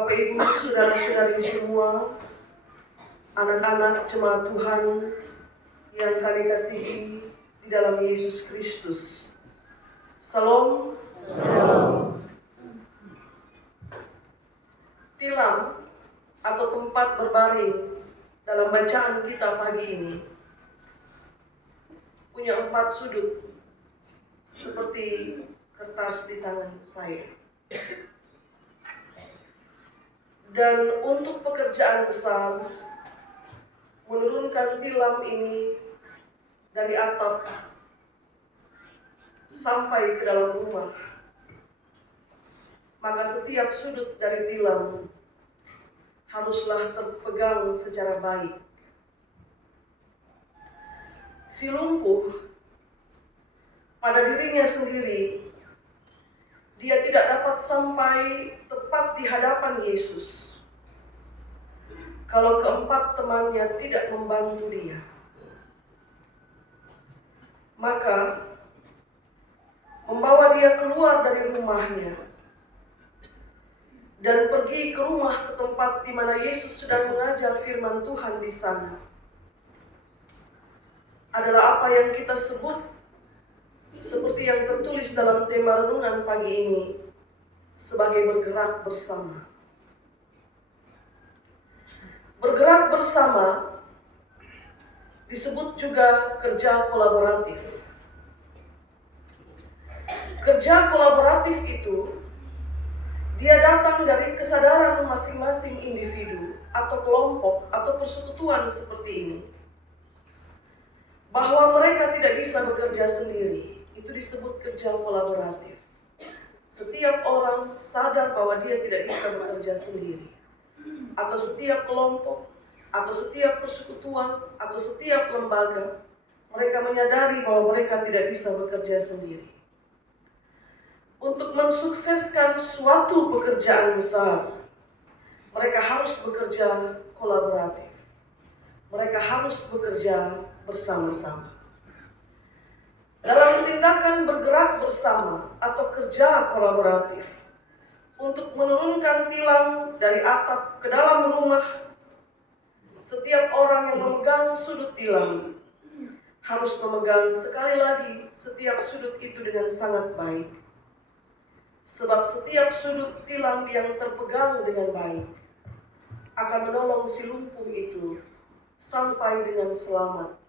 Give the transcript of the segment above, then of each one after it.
Bapak Ibu, saudara-saudari semua, anak-anak jemaat Tuhan yang kami kasihi di dalam Yesus Kristus. Salam. Salam. Tilam atau tempat berbaring dalam bacaan kita pagi ini punya 4 sudut seperti kertas di tangan saya. Dan untuk pekerjaan besar, menurunkan tilam ini dari atap sampai ke dalam rumah, maka setiap sudut dari tilam haruslah terpegang secara baik. Si lumpuh pada dirinya sendiri, dia tidak dapat sampai tepat di hadapan Yesus kalau keempat temannya tidak membantu dia. Maka membawa dia keluar dari rumahnya dan pergi ke rumah ke tempat di mana Yesus sedang mengajar firman Tuhan di sana adalah apa yang kita sebut seperti yang tertulis dalam tema renungan pagi ini sebagai bergerak bersama. Bergerak bersama disebut juga kerja kolaboratif. Kerja kolaboratif itu dia datang dari kesadaran masing-masing individu atau kelompok atau persekutuan seperti ini, bahwa mereka tidak bisa bekerja sendiri. Itu disebut kerja kolaboratif. Setiap orang sadar bahwa dia tidak bisa bekerja sendiri. Atau setiap kelompok, atau setiap persekutuan, atau setiap lembaga, mereka menyadari bahwa mereka tidak bisa bekerja sendiri. Untuk mensukseskan suatu pekerjaan besar, mereka harus bekerja kolaboratif. Mereka harus bekerja bersama-sama. Dalam tindakan bergerak bersama atau kerja kolaboratif untuk menurunkan tilam dari atap ke dalam rumah, setiap orang yang memegang sudut tilam harus memegang sekali lagi setiap sudut itu dengan sangat baik. Sebab setiap sudut tilam yang terpegang dengan baik akan menolong si lumpuh itu sampai dengan selamat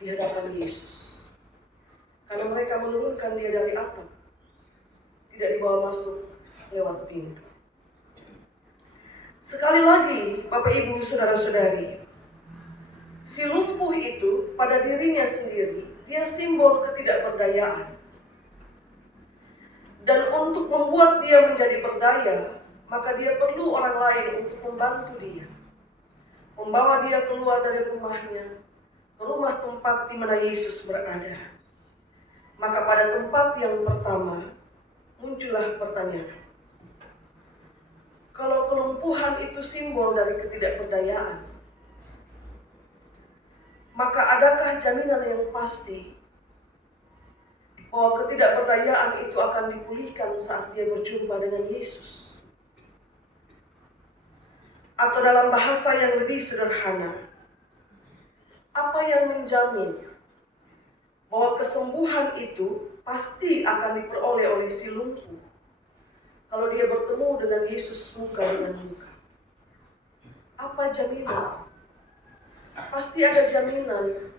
di hadapan Yesus. Karena mereka menurunkan dia dari atap, tidak dibawa masuk lewat pintu. Sekali lagi, Bapak Ibu, saudara-saudari, si lumpuh itu pada dirinya sendiri, dia simbol ketidakberdayaan. Dan untuk membuat dia menjadi berdaya, maka dia perlu orang lain untuk membantu dia. Membawa dia keluar dari rumahnya, ke rumah tempat di mana Yesus berada. Maka pada tempat yang pertama, muncullah pertanyaan. Kalau kelumpuhan itu simbol dari ketidakberdayaan, maka adakah jaminan yang pasti bahwa ketidakberdayaan itu akan dipulihkan saat dia berjumpa dengan Yesus? Atau dalam bahasa yang lebih sederhana, apa yang menjamin bahwa kesembuhan itu pasti akan diperoleh oleh si lumpuh kalau dia bertemu dengan Yesus muka dengan muka? Apa jaminan? Pasti ada jaminan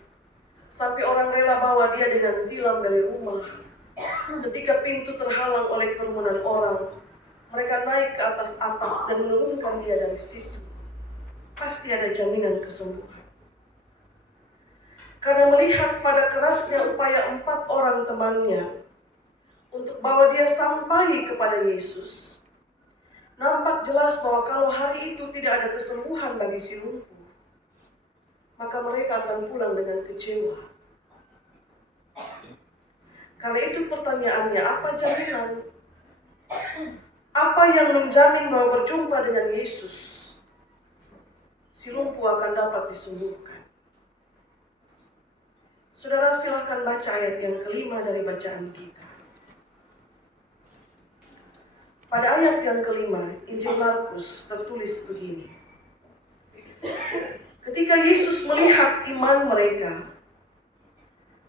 sampai orang rela bawa dia dengan tilam dari rumah. Ketika pintu terhalang oleh kerumunan orang, mereka naik ke atas atap dan menurunkan dia dari situ. Pasti ada jaminan kesembuhan. Karena melihat pada kerasnya upaya 4 orang temannya untuk bawa dia sampai kepada Yesus, nampak jelas bahwa kalau hari itu tidak ada kesembuhan bagi si lumpuh, maka mereka akan pulang dengan kecewa. Karena itu pertanyaannya, apa jaminan? Apa yang menjamin bahwa berjumpa dengan Yesus, si lumpuh akan dapat disembuhkan? Saudara, silahkan baca ayat yang kelima dari bacaan kita. Pada ayat yang kelima, Injil Markus tertulis begini. Ketika Yesus melihat iman mereka,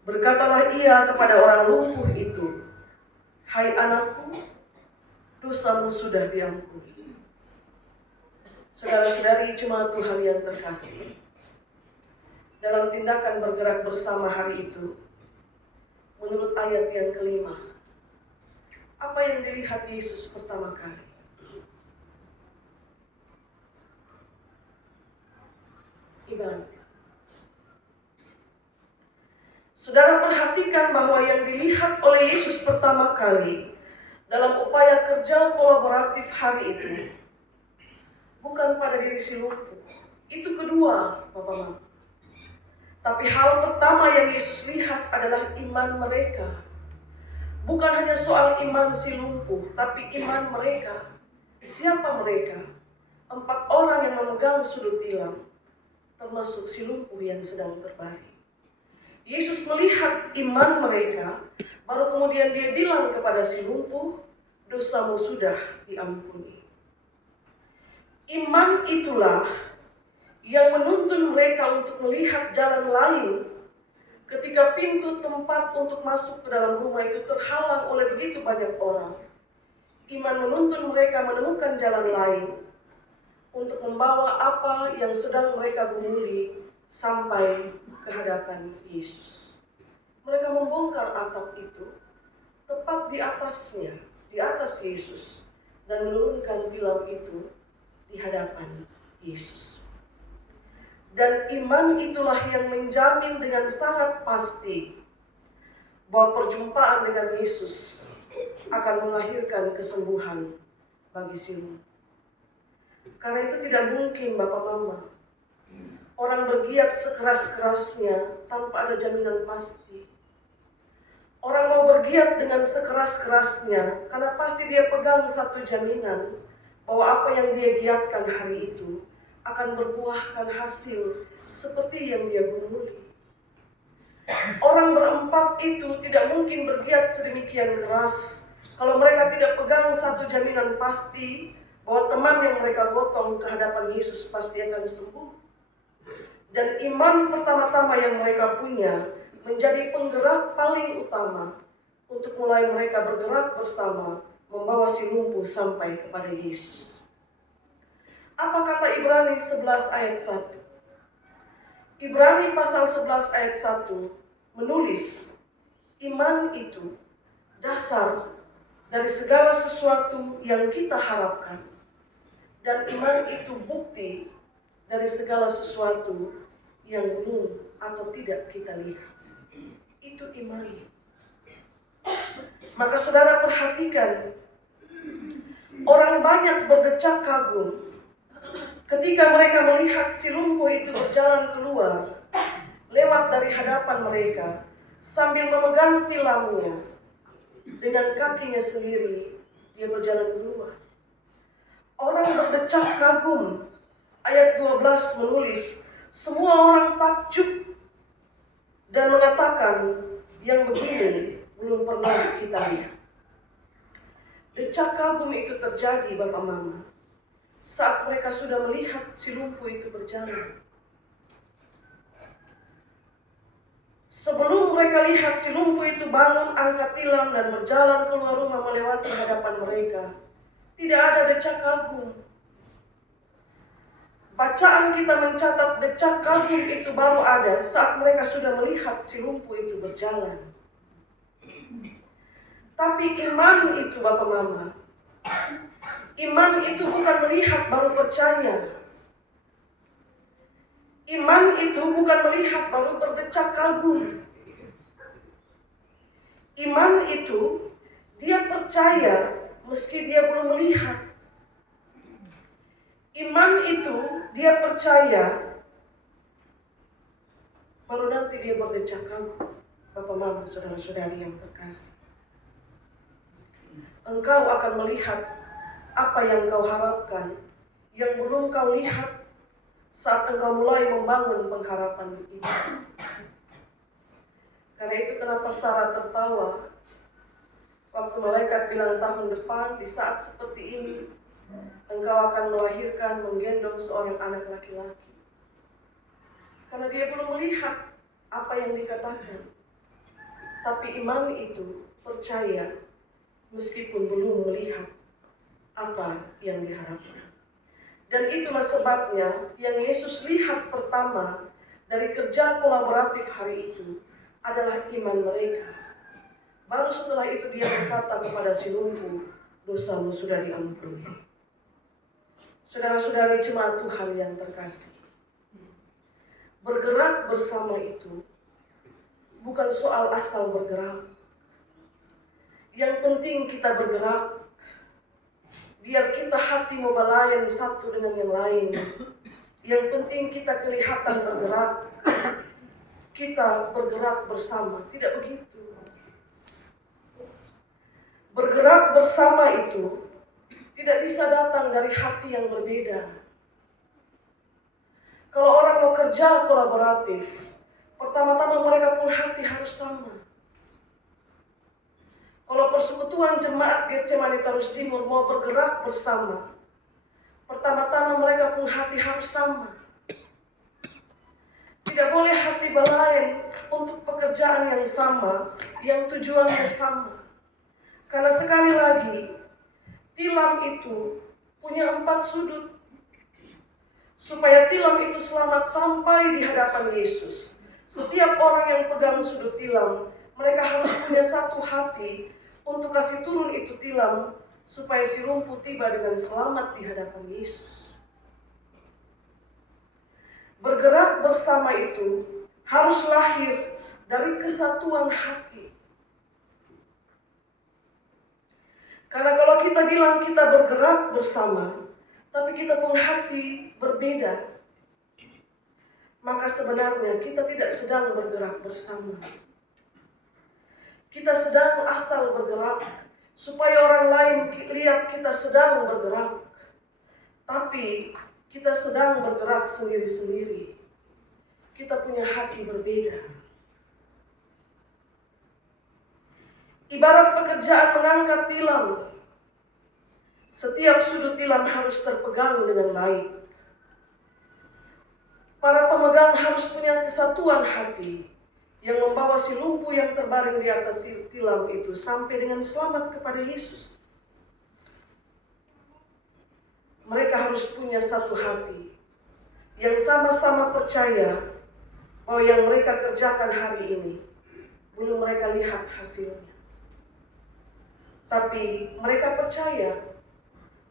berkatalah ia kepada orang lumpuh itu, "Hai anakku, dosamu sudah diampuni." Saudara-saudari jemaat Tuhan yang terkasih, dalam tindakan bergerak bersama hari itu, menurut ayat yang kelima, apa yang dilihat Yesus pertama kali? Ibadah. Saudara perhatikan bahwa yang dilihat oleh Yesus pertama kali dalam upaya kerja kolaboratif hari itu bukan pada diri si lumpuh. Itu kedua, Bapak-Bapak. Tapi hal pertama yang Yesus lihat adalah iman mereka. Bukan hanya soal iman si lumpuh, tapi iman mereka. Siapa mereka? 4 orang yang memegang sudut tilam, termasuk si lumpuh yang sedang terbaring. Yesus melihat iman mereka, baru kemudian dia bilang kepada si lumpuh, "Dosamu sudah diampuni." Iman itulah yang menuntun mereka untuk melihat jalan lain ketika pintu tempat untuk masuk ke dalam rumah itu terhalang oleh begitu banyak orang. Iman menuntun mereka menemukan jalan lain untuk membawa apa yang sedang mereka gumuli sampai ke hadapan Yesus. Mereka membongkar atap itu tepat di atasnya, di atas Yesus, dan menurunkan tilam itu di hadapan Yesus. Dan iman itulah yang menjamin dengan sangat pasti bahwa perjumpaan dengan Yesus akan melahirkan kesembuhan bagi si lumpuh. Karena itu tidak mungkin Bapak Mama orang bergiat sekeras-kerasnya tanpa ada jaminan pasti. Orang mau bergiat dengan sekeras-kerasnya karena pasti dia pegang satu jaminan bahwa apa yang dia giatkan hari itu akan berbuahkan hasil seperti yang dia gumuli. Orang berempat itu tidak mungkin bergiat sedemikian keras kalau mereka tidak pegang satu jaminan pasti bahwa teman yang mereka gotong ke hadapan Yesus pasti akan sembuh. Dan iman pertama-tama yang mereka punya menjadi penggerak paling utama untuk mulai mereka bergerak bersama membawa si lumpuh sampai kepada Yesus. Apa kata Ibrani 11 ayat 1? Ibrani pasal 11 ayat 1 menulis, iman itu dasar dari segala sesuatu yang kita harapkan, dan iman itu bukti dari segala sesuatu yang belum atau tidak kita lihat. Itu iman. Maka saudara perhatikan, orang banyak berdecak kagum ketika mereka melihat si lumpuh itu berjalan keluar lewat dari hadapan mereka sambil memegang tilamnya. Dengan kakinya sendiri dia berjalan keluar. Orang berdecak kagum. Ayat 12 menulis, semua orang takjub dan mengatakan, yang begini belum pernah kita lihat. Decak kagum itu terjadi Bapak Mama saat mereka sudah melihat si lumpuh itu berjalan. Sebelum mereka lihat si lumpuh itu bangun, angkat tilam dan berjalan keluar rumah melewati hadapan mereka, tidak ada decak kagum. Bacaan kita mencatat decak kagum itu baru ada saat mereka sudah melihat si lumpuh itu berjalan. Tapi iman itu Bapak Mama, iman itu bukan melihat baru percaya. Iman itu bukan melihat baru berdecak kagum. Iman itu dia percaya meski dia belum melihat. Iman itu dia percaya baru nanti dia berdecak kagum. Bapak Mama, saudara-saudari yang terkasih, engkau akan melihat apa yang kau harapkan yang belum kau lihat saat engkau mulai membangun pengharapan itu. Karena itu kenapa Sarah tertawa Waktu malaikat bilang tahun depan di saat seperti ini, engkau akan melahirkan menggendong seorang anak laki-laki. Karena dia belum melihat apa yang dikatakan. Tapi iman itu percaya meskipun belum melihat apa yang diharapkan. Dan itulah sebabnya yang Yesus lihat pertama dari kerja kolaboratif hari itu adalah iman mereka. Baru setelah itu dia berkata kepada si lumpuh, dosamu sudah diampuni. Saudara-saudari jemaat Tuhan yang terkasih, bergerak bersama itu bukan soal asal bergerak. Yang penting kita bergerak, biar kita hati mau balayan satu dengan yang lain. Yang penting kita kelihatan bergerak, kita bergerak bersama. Tidak begitu. Bergerak bersama itu tidak bisa datang dari hati yang berbeda. Kalau orang mau kerja kolaboratif, pertama-tama mereka pun hati harus sama. Kalau persekutuan jemaat Getsemani Tarus Timur mau bergerak bersama, pertama-tama mereka pun hati harus sama. Tidak boleh hati berlain untuk pekerjaan yang sama, yang tujuannya sama. Karena sekali lagi, tilam itu punya 4 sudut. Supaya tilam itu selamat sampai di hadapan Yesus. Setiap orang yang pegang sudut tilam, mereka harus punya satu hati untuk kasih turun itu tilam, supaya si lumpuh tiba dengan selamat di hadapan Yesus. Bergerak bersama itu harus lahir dari kesatuan hati. Karena kalau kita bilang kita bergerak bersama, tapi kita pun hati berbeda, maka sebenarnya kita tidak sedang bergerak bersama. Kita sedang asal bergerak, supaya orang lain lihat kita sedang bergerak. Tapi kita sedang bergerak sendiri-sendiri. Kita punya hati berbeda. Ibarat pekerjaan mengangkat tilam. Setiap sudut tilam harus terpegang dengan baik. Para pemegang harus punya kesatuan hati yang membawa si lumpuh yang terbaring di atas tilam itu sampai dengan selamat kepada Yesus. Mereka harus punya satu hati yang sama-sama percaya bahwa yang mereka kerjakan hari ini belum mereka lihat hasilnya. Tapi mereka percaya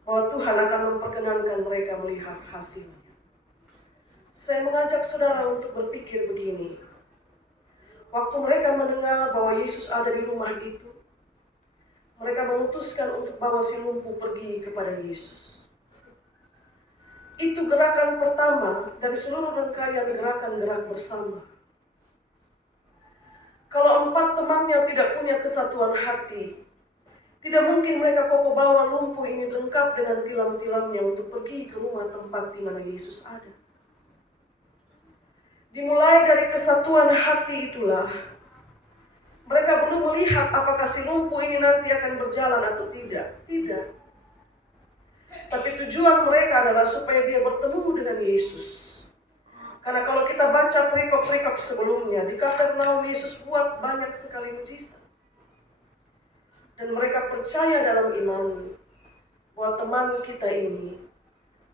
bahwa Tuhan akan memperkenankan mereka melihat hasilnya. Saya mengajak saudara untuk berpikir begini. Waktu mereka mendengar bahwa Yesus ada di rumah itu, mereka memutuskan untuk bawa si lumpuh pergi kepada Yesus. Itu gerakan pertama dari seluruh rangkaian gerakan gerak bersama. Kalau 4 temannya tidak punya kesatuan hati, tidak mungkin mereka kokoh bawa lumpuh ini lengkap dengan tilam-tilamnya untuk pergi ke rumah tempat di mana Yesus ada. Dimulai dari kesatuan hati itulah, mereka belum melihat apakah si lumpuh ini nanti akan berjalan atau tidak. Tidak. Tapi tujuan mereka adalah supaya dia bertemu dengan Yesus. Karena kalau kita baca perikop-perikop sebelumnya, di Kapernaum Yesus buat banyak sekali mujizat. Dan mereka percaya dalam iman bahwa teman kita ini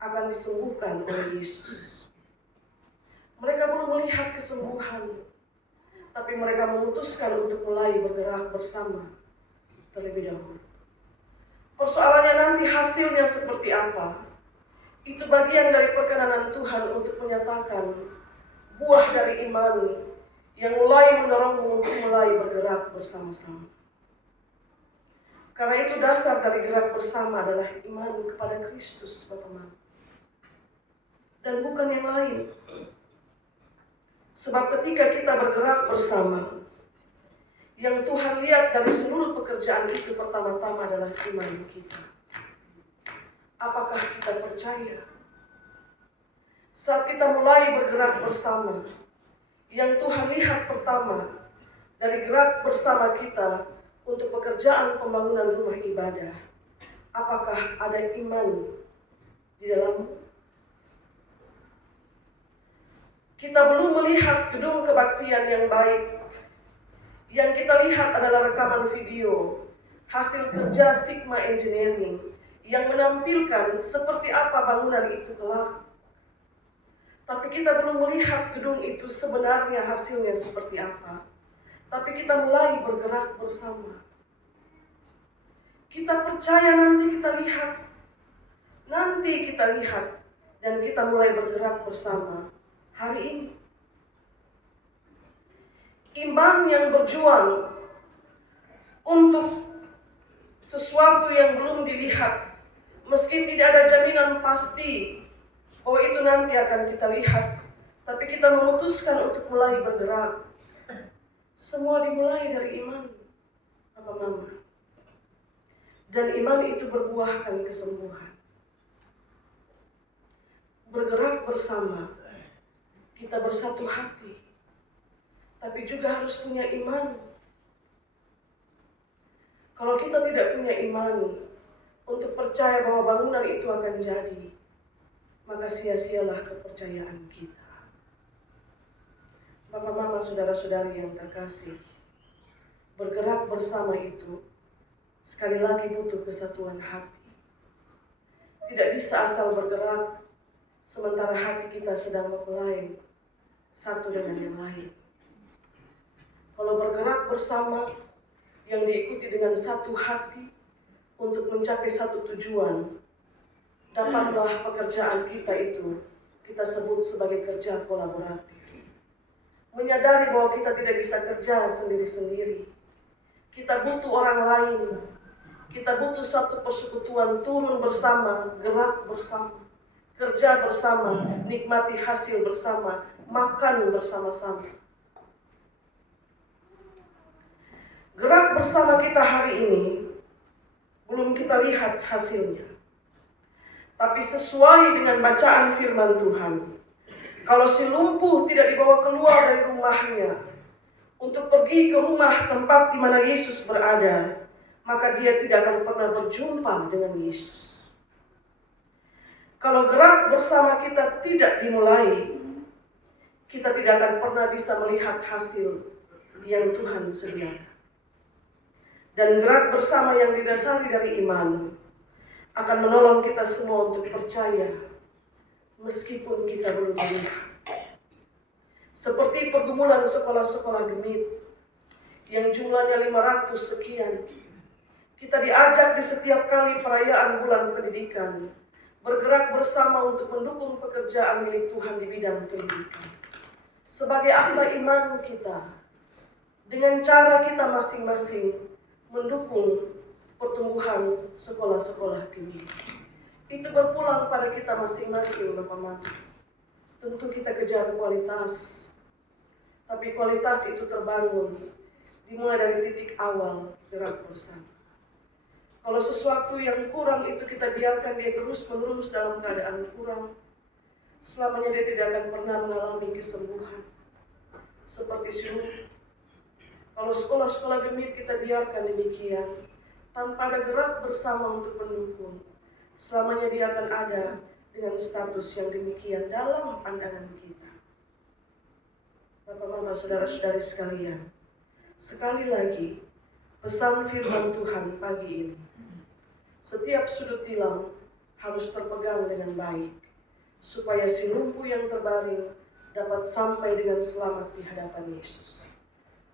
akan disembuhkan oleh Yesus. Mereka belum melihat kesembuhan, tapi mereka memutuskan untuk mulai bergerak bersama terlebih dahulu. Persoalannya nanti hasilnya seperti apa? Itu bagian dari perkenanan Tuhan untuk menyatakan buah dari iman yang mulai mendorongmu untuk mulai bergerak bersama-sama. Karena itu dasar dari gerak bersama adalah iman kepada Kristus, Bapak. Dan bukan yang lain. Sebab ketika kita bergerak bersama, yang Tuhan lihat dari seluruh pekerjaan itu pertama-tama adalah iman kita. Apakah kita percaya? Saat kita mulai bergerak bersama, yang Tuhan lihat pertama dari gerak bersama kita untuk pekerjaan pembangunan rumah ibadah. Apakah ada iman di dalammu? Kita belum melihat gedung kebaktian yang baik. Yang kita lihat adalah rekaman video hasil kerja Sigma Engineering yang menampilkan seperti apa bangunan itu kelak. Tapi kita belum melihat gedung itu sebenarnya hasilnya seperti apa. Tapi kita mulai bergerak bersama. Kita percaya nanti kita lihat, dan kita mulai bergerak bersama hari ini. Iman yang berjuang untuk sesuatu yang belum dilihat, meski tidak ada jaminan pasti bahwa itu nanti akan kita lihat, tapi kita memutuskan untuk mulai bergerak. Semua dimulai dari iman, Papa Mama. Dan iman itu berbuahkan kesembuhan. Bergerak bersama, kita bersatu hati, tapi juga harus punya iman. Kalau kita tidak punya iman untuk percaya bahwa bangunan itu akan jadi, maka sia-sialah kepercayaan kita. Bapak, Mama, saudara-saudari yang terkasih, bergerak bersama itu sekali lagi butuh kesatuan hati. Tidak bisa asal bergerak sementara hati kita sedang mempelai satu dengan yang lain. Kalau bergerak bersama yang diikuti dengan satu hati untuk mencapai satu tujuan, dapatlah pekerjaan kita itu kita sebut sebagai kerja kolaboratif. Menyadari bahwa kita tidak bisa kerja sendiri-sendiri. Kita butuh orang lain. Kita butuh satu persekutuan, turun bersama, gerak bersama, kerja bersama, nikmati hasil bersama, makan bersama-sama. Gerak bersama kita hari ini belum kita lihat hasilnya. Tapi sesuai dengan bacaan firman Tuhan, kalau si lumpuh tidak dibawa keluar dari rumahnya untuk pergi ke rumah tempat di mana Yesus berada, maka dia tidak akan pernah berjumpa dengan Yesus. Kalau gerak bersama kita tidak dimulai, kita tidak akan pernah bisa melihat hasil yang Tuhan sediakan. Dan gerak bersama yang didasari dari iman akan menolong kita semua untuk percaya meskipun kita belum melihat. Seperti pergumulan sekolah-sekolah gemit yang jumlahnya 500 sekian. Kita diajak di setiap kali perayaan bulan pendidikan bergerak bersama untuk mendukung pekerjaan milik Tuhan di bidang pendidikan. Sebagai apa iman kita? Dengan cara kita masing-masing mendukung pertumbuhan sekolah-sekolah gemit. Itu berpulang pada kita masing-masing, Bapak Mama. Tentu kita kejar kualitas, tapi kualitas itu terbangun dimulai dari titik awal gerak bersama. Kalau sesuatu yang kurang itu kita biarkan dia terus-menerus dalam keadaan kurang, selamanya dia tidak akan pernah mengalami kesembuhan. Seperti suhu. Kalau sekolah-sekolah gemit kita biarkan demikian, tanpa ada gerak bersama untuk mendukung, selamanya dia akan ada dengan status yang demikian dalam pandangan kita. Bapak, Mama, saudara-saudari sekalian, sekali lagi pesan firman Tuhan pagi ini. Setiap sudut tilam harus terpegang dengan baik, supaya si lumpuh yang terbaring dapat sampai dengan selamat di hadapan Yesus.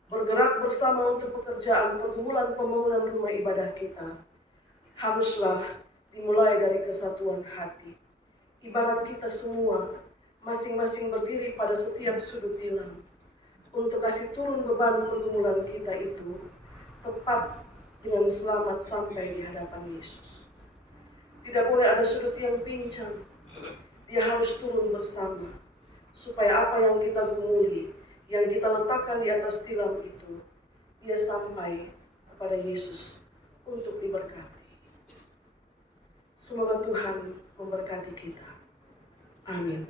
Bergerak bersama untuk pekerjaan pergumulan pembangunan rumah ibadah kita haruslah dimulai dari kesatuan hati. Ibarat kita semua masing-masing berdiri pada setiap sudut tilam untuk kasih turun beban pergumulan kita itu tepat dengan selamat sampai di hadapan Yesus. Tidak boleh ada sudut yang pincang. Dia harus turun bersama supaya apa yang kita gumuli, yang kita letakkan di atas tilam itu, dia sampai kepada Yesus untuk diberkati. Semoga Tuhan memberkati kita. Amin.